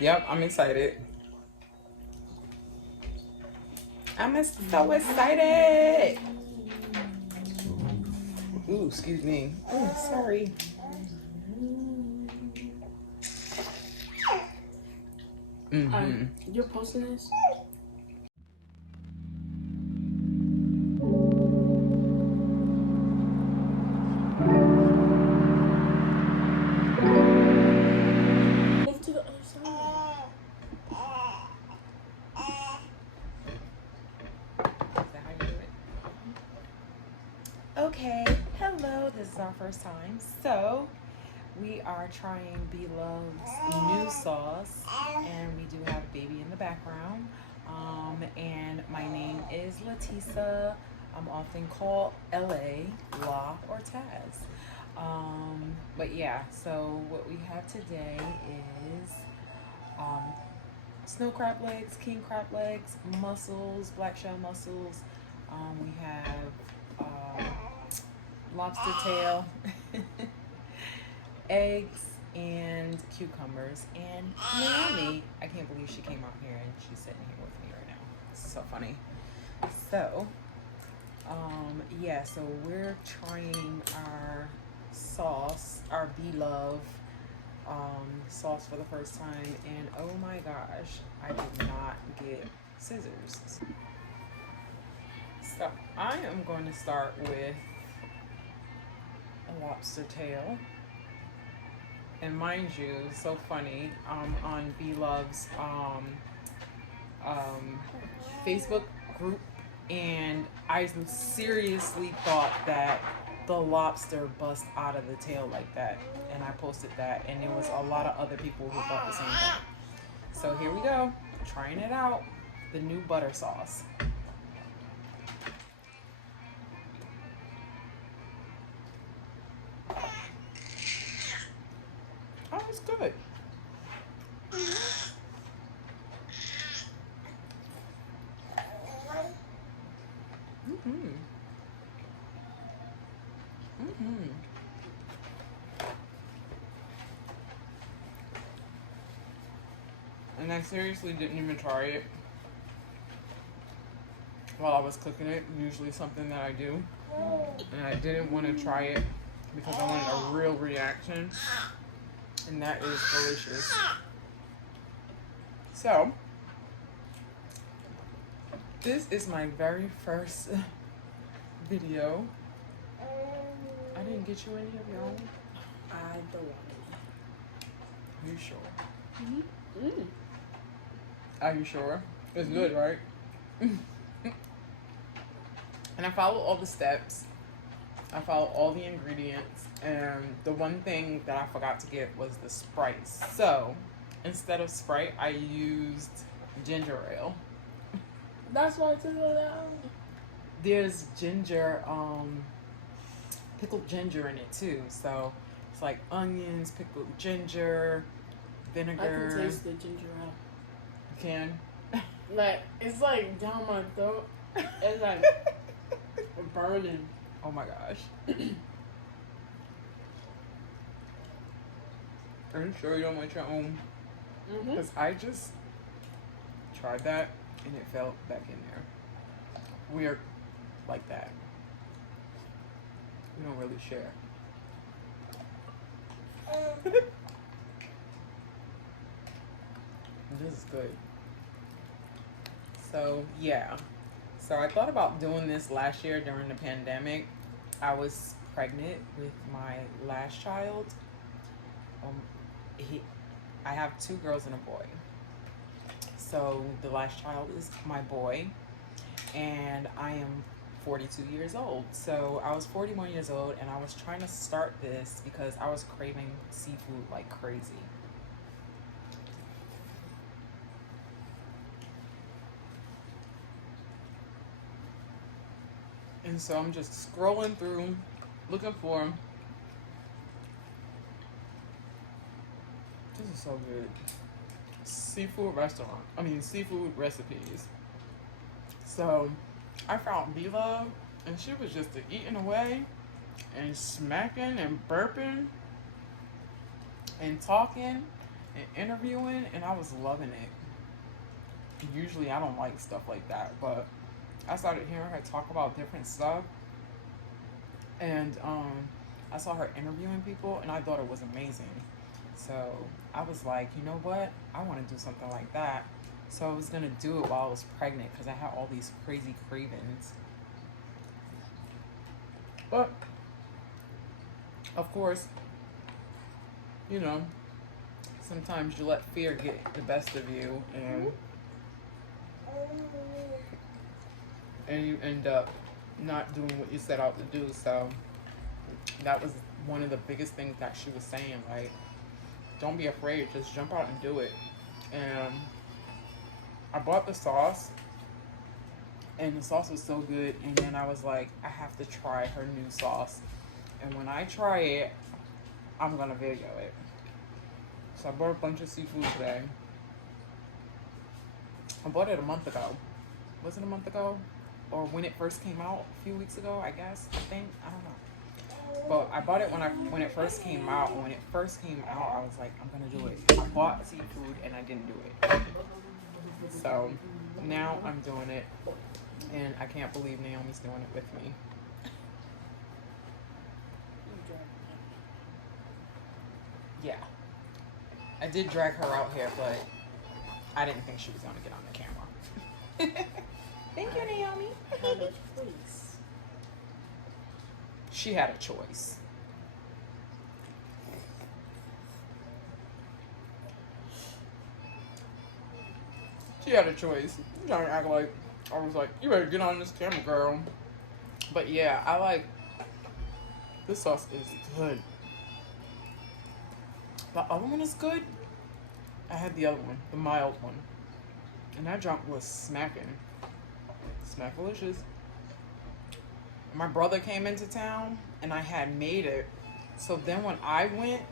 Yep, I'm excited. So excited. Ooh, excuse me. Ooh, sorry. You're posting this? Move to the other side. Okay, hello, this is our first time. So, we are trying Bloves' new sauce, and we do have a baby in the background. And my name is Latisa. I'm often called LA, La, or Taz. But yeah, so what we have today is um, snow crab legs, king crab legs, mussels, black shell mussels. We have lobster tail, eggs, and cucumbers. And Naomi, I can't believe she came out here and she's sitting here with me right now. It's so funny. So, yeah, so we're trying our sauce, our Blove sauce for the first time. And oh my gosh, I did not get scissors. So I am going to start with a lobster tail. And mind you, it's so funny, on Bloves Facebook group, and I seriously thought that the lobster bust out of the tail like that, and I posted that, and there was a lot of other people who thought the same thing. So here we go, trying it out, the new butter sauce. Oh, it's good. Mm-hmm. Mm-hmm. And I seriously didn't even try it while I was cooking it. Usually something that I do. And I didn't want to try it because I wanted a real reaction. And that is delicious. So, this is my very first video. I didn't get you any of your own. I don't want Are you sure? it. Mm-hmm. Are you sure? It's good, right? And I follow all the steps. I follow all the ingredients. And the one thing that I forgot to get was the Sprite. So, instead of Sprite, I used ginger ale. That's why I took it out. There's ginger, pickled ginger in it too. So it's like onions, pickled ginger, vinegar. I can taste the ginger out. You can? Like, it's like down my throat. It's like burning. Oh my gosh. Are you sure you don't want your own? Because I just tried that and it fell back in there. We're like that. We don't really share. This is good. So yeah. So I thought about doing this last year during the pandemic. I was pregnant with my last child. I have 2 girls and a boy. So the last child is my boy, and I am 42 years old. So I was 41 years old, and I was trying to start this because I was craving seafood like crazy. And so I'm just scrolling through, looking for them. This is so good. Seafood recipes. So I found Bella, and she was just eating away and smacking and burping and talking. and interviewing, and I was loving it. Usually I don't like stuff like that, but I started hearing her talk about different stuff, and I saw her interviewing people, and I thought it was amazing. So I was like, you know what? I want to do something like that. So I was gonna do it while I was pregnant because I had all these crazy cravings. But of course, you know, sometimes you let fear get the best of you, and you end up not doing what you set out to do. So that was one of the biggest things that she was saying, like, don't be afraid, just jump out and do it. And I bought the sauce, and the sauce was so good, and then I was like, I have to try her new sauce, and when I try it, I'm gonna video it. So I bought a bunch of seafood today. I bought it a month ago. Was it a month ago? Or when it first came out a few weeks ago, I guess. I think. I don't know. But I bought it when it first came out. And when it first came out, I was like, I'm gonna do it. I bought seafood and I didn't do it. So now I'm doing it, and I can't believe Naomi's doing it with me. Yeah. I did drag her out here, but I didn't think she was gonna get on the camera. Thank you, Naomi. I had a choice. She had a choice. She had a choice. I'm trying to act like I was like, you better get on this camera, girl. But yeah, I like this sauce is good. The other one is good. I had the other one, the mild one, and that junk was smacking. Smackalicious. My brother came into town, and I had made it. So then when I went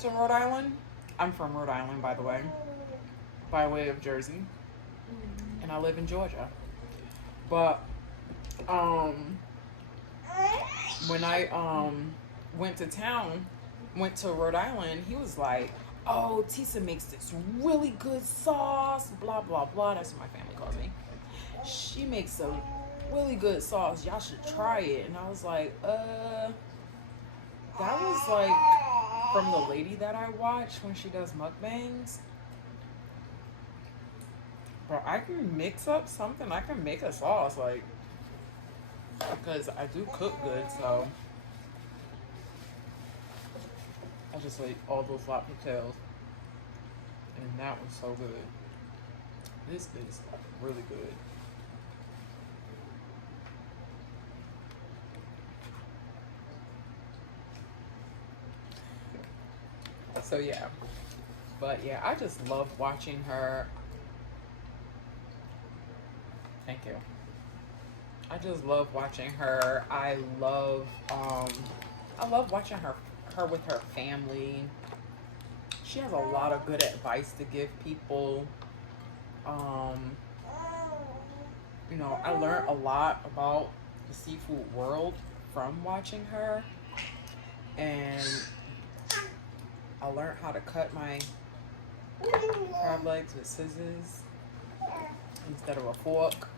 to Rhode Island, I'm from Rhode Island, by the way, by way of Jersey, and I live in Georgia. But when I went to town, went to Rhode Island, he was like, oh, Tisa makes this really good sauce, blah blah blah. That's what my family calls me. She makes a really good sauce, y'all should try it. And I was like, that was like from the lady that I watch when she does mukbangs. Bro, I can mix up something. I can make a sauce, like, because I do cook good. So I just ate all those hot potatoes, and that was so good. This is really good. So yeah, but yeah, I just love watching her. Thank you. I just love watching her. I love watching her with her family. She has a lot of good advice to give people. You know, I learned a lot about the seafood world from watching her, and I learned how to cut my crab legs with scissors instead of a fork.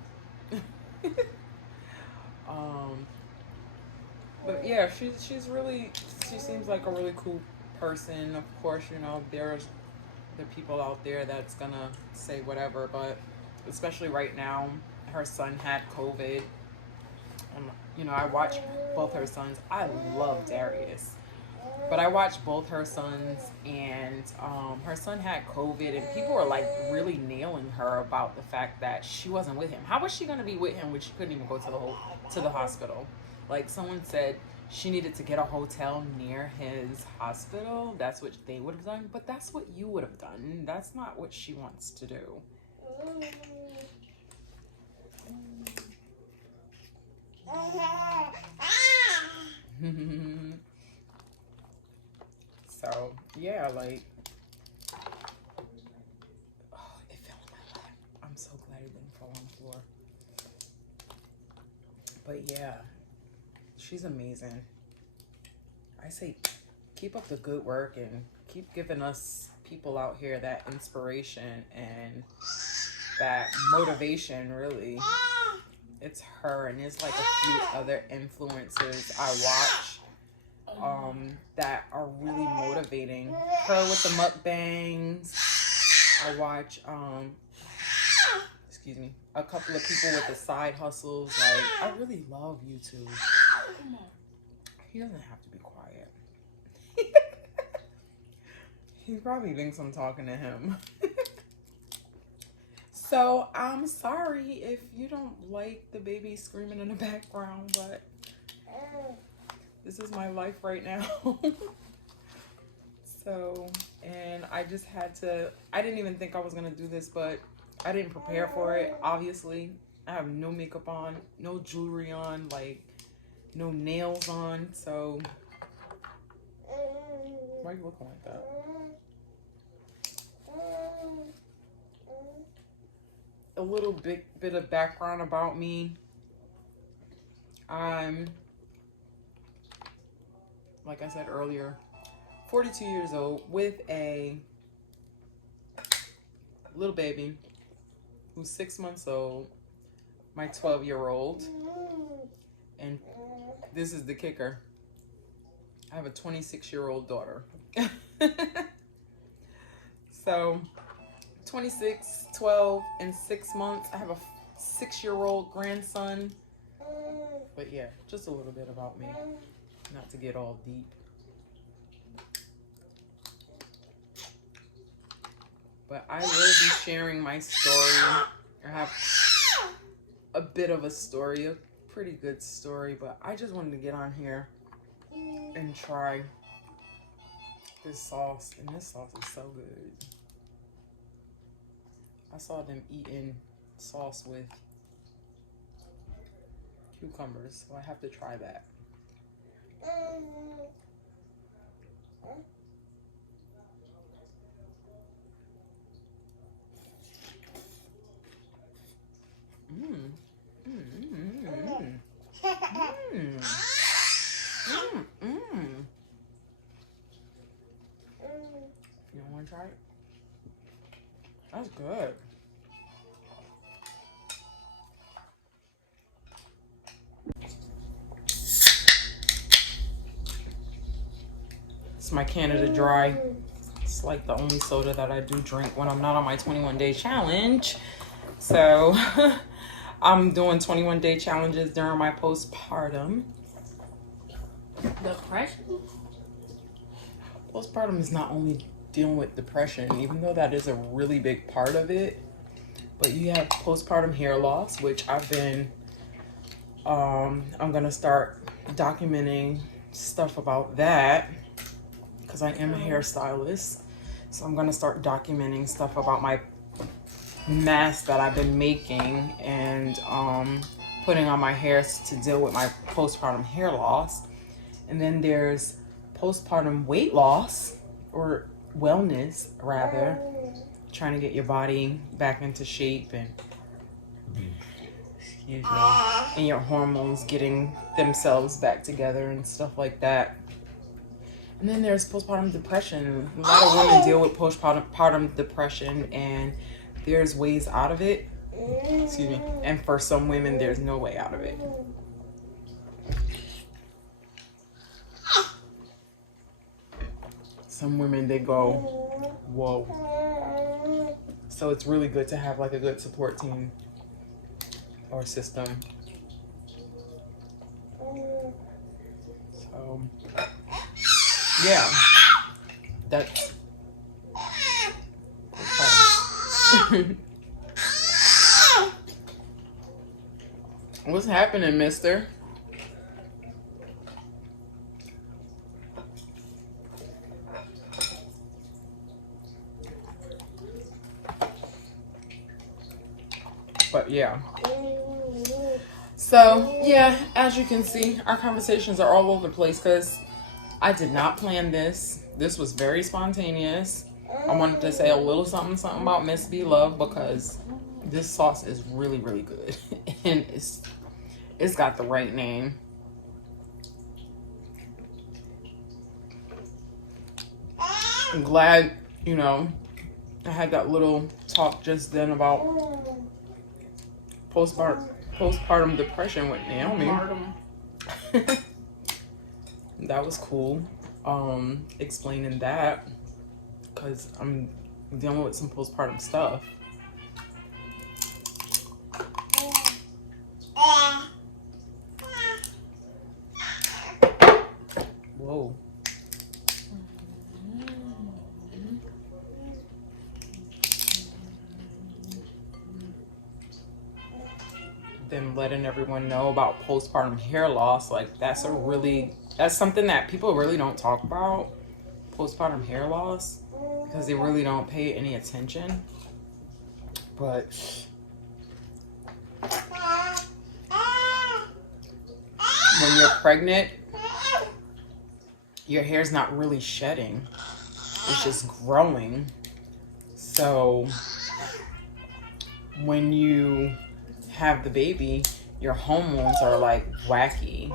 But yeah, she seems like a really cool person. Of course, you know, there's the people out there that's gonna say whatever, but especially right now, her son had COVID. You know, I watch both her sons. I love Darius, but I watched both her sons, and her son had COVID, and people were like really nailing her about the fact that she wasn't with him. How was she gonna be with him when she couldn't even go to the hospital? Like, someone said she needed to get a hotel near his hospital. That's what they would have done, but that's what you would have done. That's not what she wants to do. So yeah, like, oh, it fell on my lap. I'm so glad it didn't fall on the floor. But yeah, she's amazing. I say keep up the good work and keep giving us people out here that inspiration and that motivation, really. It's her, and there's like a few other influencers I watch that are really motivating. Her with the mukbangs. I watch excuse me, a couple of people with the side hustles. Like, I really love YouTube. He doesn't have to be quiet. He probably thinks I'm talking to him. So I'm sorry if you don't like the baby screaming in the background, but this is my life right now. So, and I just had to, I didn't even think I was gonna do this, but I didn't prepare for it, obviously. I have no makeup on, no jewelry on, like no nails on, so why are you looking like that? A little bit of background about me. I'm, like I said earlier, 42 years old with a little baby who's 6 months old, my 12-year-old, and this is the kicker. I have a 26-year-old daughter. So 26, 12, and 6 months. I have a 6-year-old grandson. But yeah, just a little bit about me. Not to get all deep. But I will be sharing my story. I have a bit of a story, a pretty good story, but I just wanted to get on here and try this sauce. And this sauce is so good. I saw them eating sauce with cucumbers, so I have to try that. You don't want to try it? That's good. It's my Canada Dry. It's like the only soda that I do drink when I'm not on my 21-day challenge. So I'm doing 21-day challenges during my postpartum. Depression? Postpartum is not only dealing with depression, even though that is a really big part of it, but you have postpartum hair loss, which I've been, I'm gonna start documenting stuff about that because I am a hairstylist. So I'm gonna start documenting stuff about my mask that I've been making and putting on my hair to deal with my postpartum hair loss. And then there's postpartum weight loss, or wellness rather, trying to get your body back into shape and excuse me, and your hormones getting themselves back together and stuff like that. And then there's postpartum depression. A lot of women deal with postpartum depression, and there's ways out of it. Excuse me. And for some women, there's no way out of it. Some women, they go, whoa. So it's really good to have like a good support team or system. So, yeah, that's what's happening, mister? But yeah. So yeah, as you can see, our conversations are all over the place because I did not plan this. This was very spontaneous. I wanted to say a little something about Miss B Love because this sauce is really, really good. And it's got the right name. I'm glad you know, I had that little talk just then about postpartum depression with Naomi. That was cool. Explaining that because I'm dealing with some postpartum stuff. Whoa. Then letting everyone know about postpartum hair loss, like that's something that people really don't talk about, postpartum hair loss, because they really don't pay any attention. But when you're pregnant, your hair's not really shedding, it's just growing. So when you have the baby, your hormones are like wacky.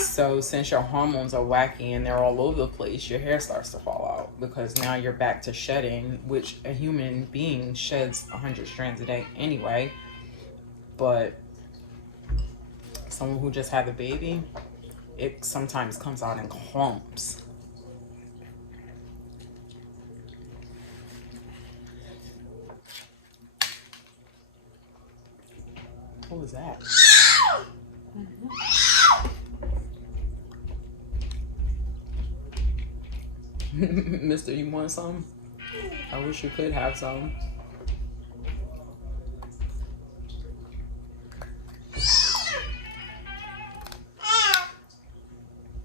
So since your hormones are wacky and they're all over the place, your hair starts to fall out because now you're back to shedding, which a human being sheds 100 strands a day anyway. But someone who just had the baby, it sometimes comes out in clumps. What was that? Mister, you want some? I wish you could have some.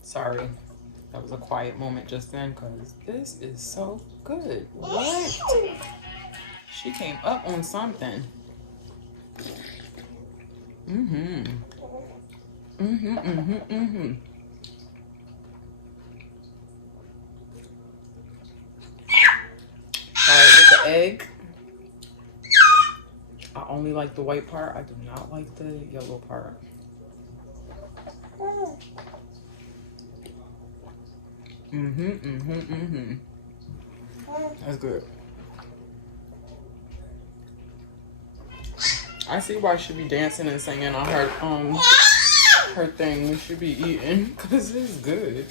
Sorry, that was a quiet moment just then because this is so good. What? She came up on something. Try it with the egg. I only like the white part. I do not like the yellow part. That's good. I see why she be dancing and singing on her thing when she be eating, because it's good.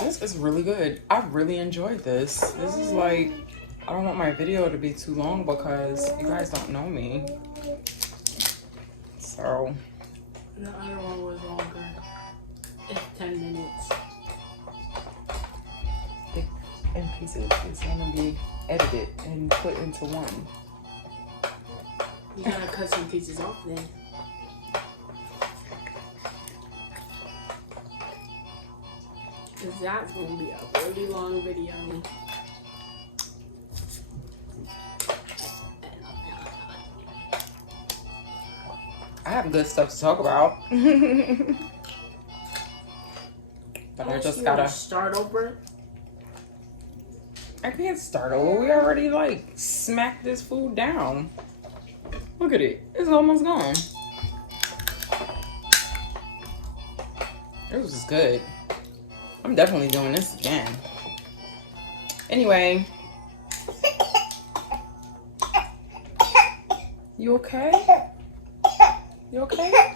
This is really good. I really enjoyed this. This is like, I don't want my video to be too long because you guys don't know me. So. The other one was longer. It's 10 minutes. In pieces. It's gonna be edited and put into one. You gotta cut some pieces off then. Cause that's gonna be a really long video. I have good stuff to talk about. But I just gotta start over. I can't start over. We already like smacked this food down. Look at it. It's almost gone. It was good. I'm definitely doing this again. Anyway. You okay? You okay?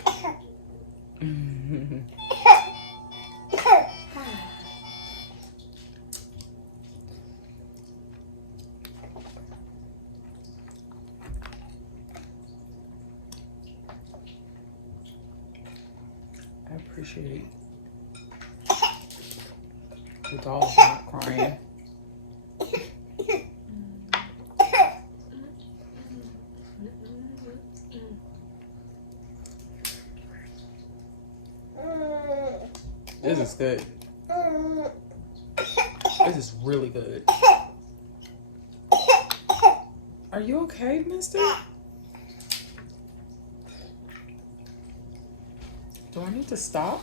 I appreciate the dog's not crying. This is good. This is really good. Are you okay, mister? Do I need to stop?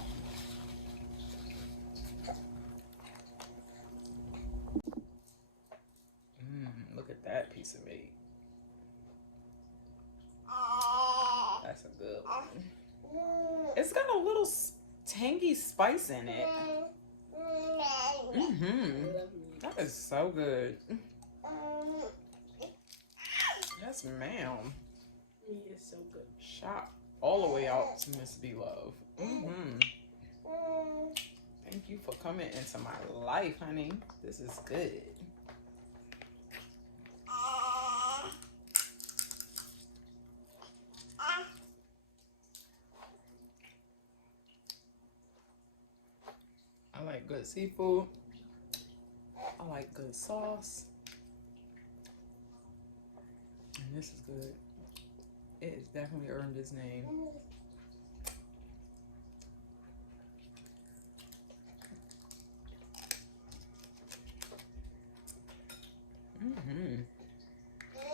Look at that piece of meat. That's a good one. It's got a little tangy spice in it. That is so good. Yes, ma'am. Meat is so good. Shout all the way out to Miss B Love. Thank you for coming into my life, honey. This is good. I like good seafood. I like good sauce. And this is good. It has definitely earned its name.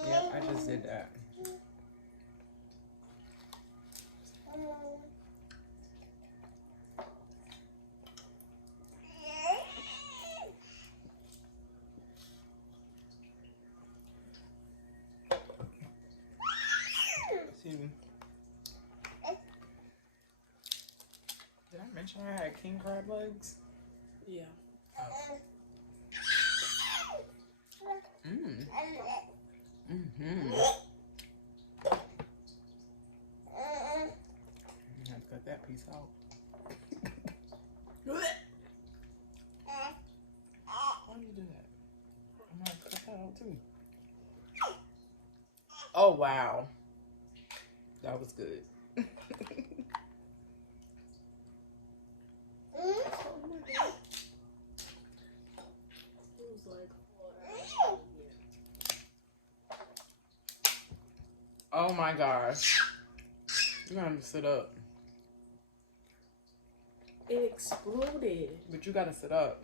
Yep, I just did that. Excuse me. Did I mention I had king crab legs? Yeah. Oh. I have to cut that piece out. Why do you do that? I'm gonna cut that out too. Oh wow, that was good. Oh my God. It was like, Oh my gosh, you gotta sit up. it exploded. But you gotta sit up.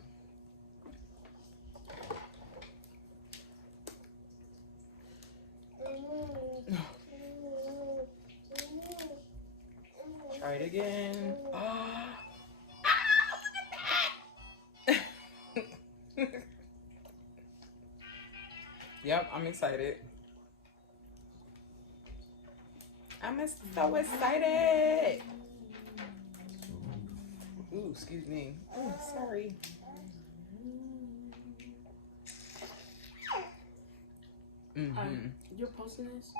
Try it again. Oh, look at that. Yep, I'm excited. I'm so excited. Ooh, excuse me. Oh, sorry. You're posting this?